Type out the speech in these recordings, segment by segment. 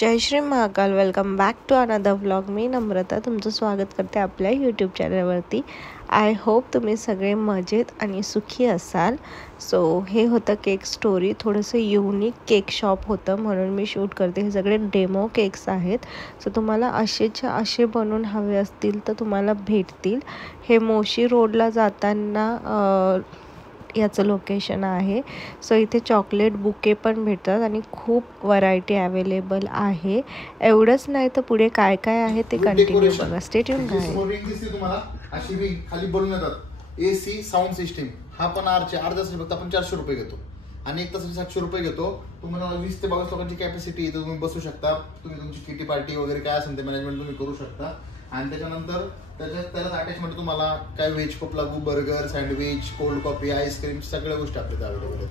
Jai Shri Mahakal. Welcome back to another vlog. मी नम्रता तुमचं स्वागत करते आपल्या यूट्यूब चॅनलवरती. आय होप तुम्ही सगळे मजेत आणि सुखी असाल. सो हे होतं केक स्टोरी. थोडंसं युनिक केक शॉप होतं म्हणून मी शूट करते. हे सगळे डेमो केक्स आहेत. सो तुम्हाला असेच्या असे बनवून हवे असतील तर तुम्हाला भेटतील. हे मोशी रोडला जाताना याचं लोकेशन आहे. सो इथे चॉकलेट बुके पण भेटतात आणि खूप व्हरायटी अवेलेबल आहे. एवढंच नाही तर पुढे काय काय आहे ते कंटिन्यू बघा. Stay tune. तुम्हाला अशी रिंग खाली बोलून येतात. एसी साऊंड सिस्टीम हा पण अर्ध्यासाठी फक्त आपण 400 रुपये घेतो आणि एक तासासाठी 700 रुपये घेतो. तुम्हाला 20 ते 22 लोकांची कॅपॅसिटी आहे. तुम्ही बसू शकता. तुम्ही तुमची किटी पार्टी वगैरे काय असेल ते मॅनेजमेंट तुम्ही करू शकता. आणि त्याच्यानंतर त्याच्यात अटॅचमेंट तुम्हाला काय व्हेज कोप लागू, burger, sandwich, cold coffee, ice cream सगळ्या गोष्टी आपल्या अवेलेबल आहेत.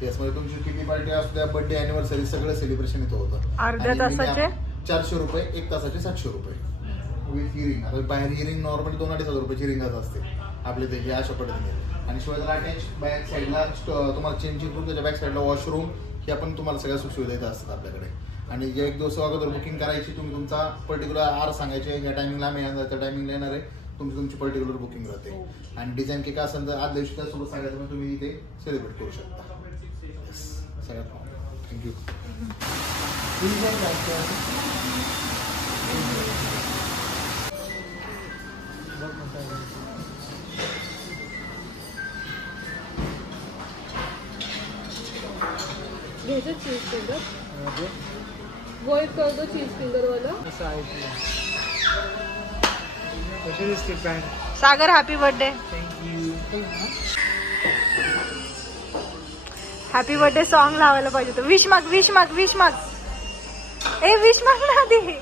त्याच्यामध्ये तुमची किटी पार्टी असू द्या, बर्थडे, अॅनिव्हर्सरी सगळं सेलिब्रेशन इथं होतं. अर्ध्या तासाचे 400 रुपये, एक तासाचे 700 रुपये विथ हिअरिंग. आता बाहेर हिअरिंग नॉर्मली 2-2.5 रुपयाची रिंगच असते आपल्या ते अशा पद्धतीने. आणि शिवाय अटॅच बॅक साईडला तुम्हाला चेंजिंग रूम, त्याच्या बॅक साईडला वॉशरूम, ह्या पण तुम्हाला सगळ्या सुखसुविधा इथं असतात आपल्याकडे. आणि जे एक दिवस अगोदर बुकिंग करायची, तुम्ही तुमचा पर्टिक्युलर आर सांगायचे, या टायमिंगला आम्ही येणार, त्या टायमिंगला येणार आहे, तुमची पर्टिक्युलर बुकिंग राहते. आणि डिझाईन केक असेल तर आज दिवशी त्यासोबत सांगायचं तुम्ही इथे सेलिब्रेट करू शकता. सगळ्यात थँक्यू. घ्यायचं चीज फिंगर, वो एक कर दो चीज फिंगर वाला. Sagar happy birthday. Happy birthday song लावायला पाहिजे होतं. विश माग, विश माग, विश माग. ए विश माग ना आधी.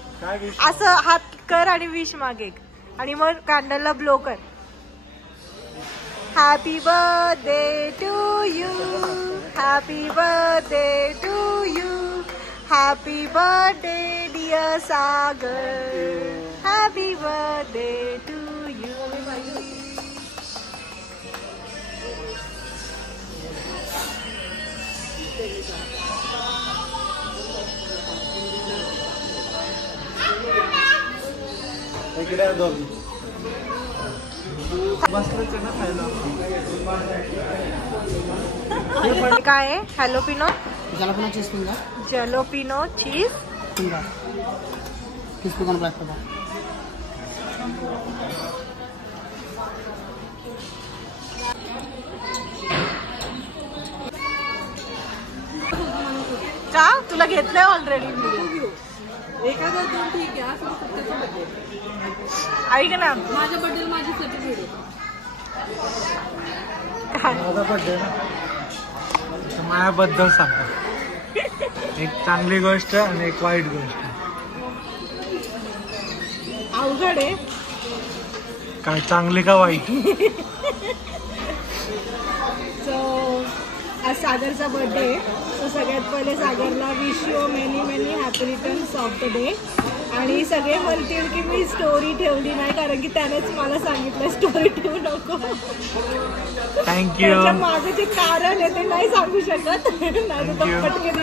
असं हात कर आणि विश माग एक, आणि मग कॅन्डलला ब्लो कर. Happy birthday to you, happy birthday to you, happy birthday dear Sagar, happy birthday to you. काय आहे? Jalapeno jalapeno cheese finger, jalapeno cheese finger, crispy corn black pepper. का तुला घेतलंय ऑलरेडी? एखादा दोन ठीक आहे. असं फक्त बर्थडे. ऐक ना, माझ्या बर्थडे माझी सर्टिफिकेट माझा बर्थडे माझ्याबद्दल सांगा. एक चांगली गोष्ट आणि एक वाईट गोष्ट. अवघड आहे. काय चांगली का वाईट? सो आज सागरचा बर्थडे आहे. सो सगळ्यात पहिले सागरला wish you many many happy returns of the day. आणि सगळे म्हणतील की मी स्टोरी ठेवली नाही, कारण की त्यानेच मला सांगितलं स्टोरी ठेवू नको. थँक्यू. त्याच्या मागे जे कारण आहे ते नाही सांगू शकत, नाही तर पटकन.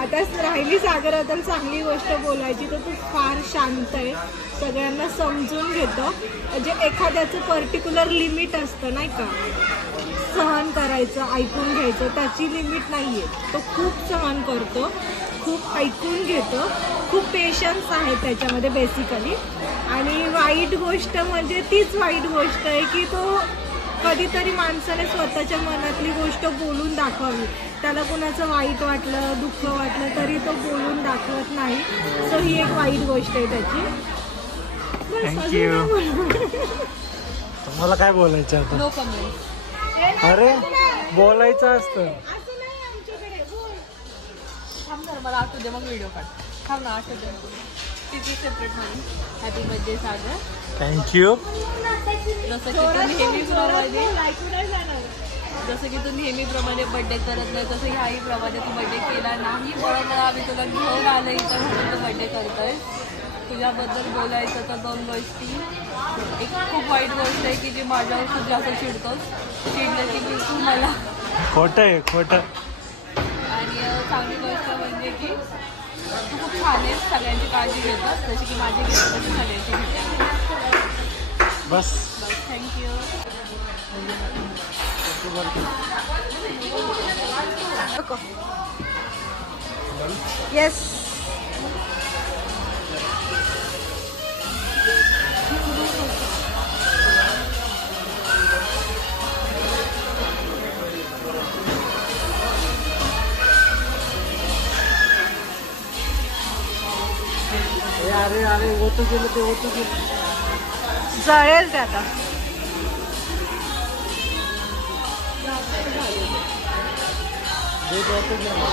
आता राहिली सागराबद्दल चांगली गोष्ट बोलायची तर तू फार शांत आहे, सगळ्यांना समजून घेतो. म्हणजे एखाद्याचं पर्टिक्युलर लिमिट असतं नाही का, सहन करायचं, ऐकून घ्यायचं, त्याची लिमिट नाही आहे. तो खूप सहन करतो, खूप ऐकून घेतो, खूप पेशन्स आहे त्याच्यामध्ये बेसिकली. आणि वाईट गोष्ट म्हणजे तीच वाईट गोष्ट आहे की तो कधीतरी माणसाने स्वतःच्या मनातली गोष्ट बोलून दाखवावी. त्याला कोणाचं वाईट वाटलं, दुःख वाटलं तरी तो बोलून दाखवत नाही. सो ही एक वाईट गोष्ट आहे त्याची. तुम्हाला काय बोलायचं आता? No comment. अरे बोलायचं असतं. थांब ना, मला आठवू दे, मग व्हिडिओ काढ. थांब ना, आठवू दे. तिची सेपरेट म्हणून हॅपी बर्थडे सागर. थँक्यू. जसं की तू नेहमीप्रमाणे बर्थडे करत नाही, तसं ह्याही प्रमाणे तू बर्थडे केला नाही, म्हणून आम्ही तुला घेऊन आलं इथं म्हणून तू बर्थडे करतोय. तुझ्याबद्दल बोलायचं तर दोन गोष्टी. एक खूप वाईट गोष्ट आहे की जी माझ्यावर खूप जास्त चिडतोस. चिडलं की बिलकुल मला खोटं आहे खोटं. आणि चांगली गोष्ट म्हणजे की तू खूप छान आहेस, सगळ्यांची काळजी घेतोस, जशी की माझी घेतो तशी सगळ्यांची घेते. बस बस, थँक्यू. येस. अरे अरे ओतू गेलं ते ओतू गेलं. जळेल ते आता. ओतू गेलं.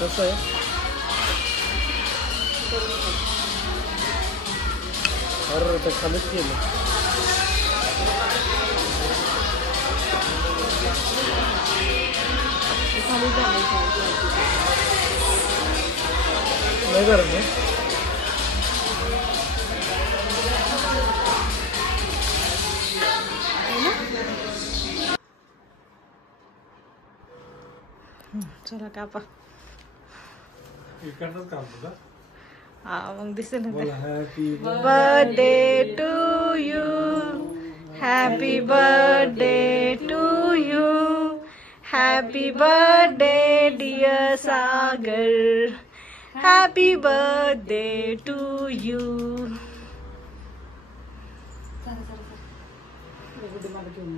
कसं आहे अरे ते खालीच केलं. नाही गरम आहे. चला कापा. इकडनंच काम होतं. हा मग दिसेल ना. बोला happy birthday to you, happy birthday to you, happy birthday dear Sagar, happy birthday to you. मला घेऊन